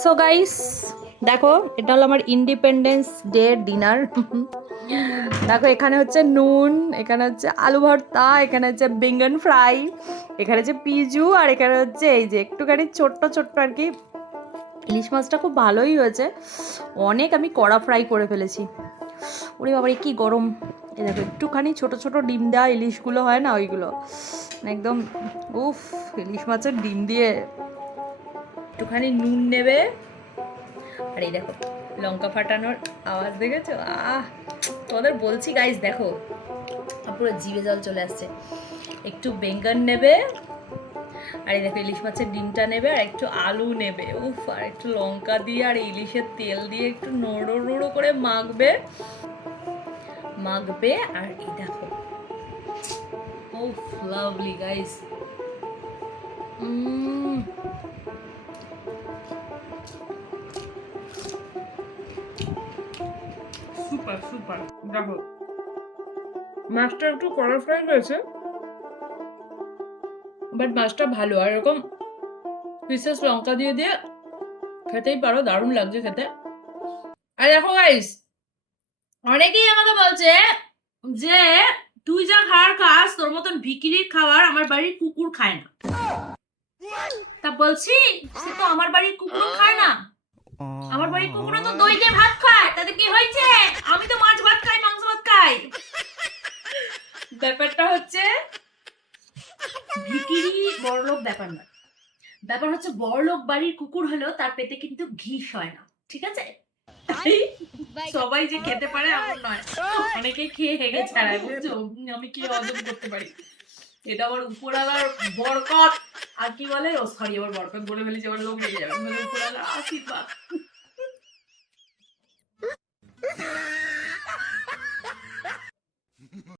So guys, দেখো এটা হলো আমার ইন্ডিপেন্ডেন্স ডে ডিনার। দেখো এখানে হচ্ছে নুন, এখানে হচ্ছে আলু ভর্তা, এখানে হচ্ছে বেঙ্গন ফ্রাই, এখানে হচ্ছে পিজু, আর এখানে হচ্ছে এই যে একটুখানি ছোট্ট ছোট্ট আর কি ইলিশ মাছটা খুব ভালোই হয়েছে। অনেক আমি কড়া ফ্রাই করে ফেলেছি। ওরে বাবারে কি গরম! এই দেখো একটুখানি ছোট ছোট ডিম দেওয়া ইলিশগুলো হয় না, ওইগুলো একদম উফ। ইলিশ মাছের ডিম দিয়ে একটুখানি নুন নেবে, আর এই দেখো লঙ্কা ফাটানোর আওয়াজ দেখেছো? তোমাদের বলছি গাইস, দেখো পুরো জিভে জল চলে আসছে। একটু বেঙ্গন নেবে, আর এই দেখো ইলিশ মাছের ডিমটা নেবে, আর একটু আলু নেবে, উফ, আর একটু লঙ্কা দিয়ে আর ইলিশের তেল দিয়ে একটু নড়ো নড়ো করে মাখবে মাখবে, আর এই দেখো উফ, লাভলি গাইস। Super super. দেখো মাছটা একটু কড়া ফ্রাই হয়েছে, বাট মাছটা ভালো। আর এরকম পিসেস লঙ্কা দিয়ে দিয়ে খেতেই পারো, দারুণ লাগছে খেতে। আর দেখো গাইস, অনেকেই আমাকে বলছে যে তুই যা খাবার খাস তোর মতন ভিকিরির খাবার আমার বাড়ির কুকুর খায় না। তা বলছি, সে তো আমার বাড়ির কুকুর খায় না। আমার বাড়ির কুকুরও তো দই দিয়ে ভাত খায়, তাতে কি হয়েছে? আমি তো মাছ ভাত খাই, মাংস ভাত খাই। ব্যাপারটা হচ্ছে ভিকিরি বড়লোক ব্যাপার না, ব্যাপার হচ্ছে বড়লোক বাড়ির কুকুর হলেও তার পেটে কিন্তু ঘিস হয় না, ঠিক আছে? সবাই যে খেতে পারে এমন নয়, অনেকে খেয়ে হেগে ছাড়ায়, বুঝছো? আমি কি হজম করতে পারি, এটা আবার উপরালার বরকত। আর কি বলে, ও সরি, আবার বরকত বলে ফেলেছি, আবার লোক রেগে যাবে। উপরালার আশীর্বাদ।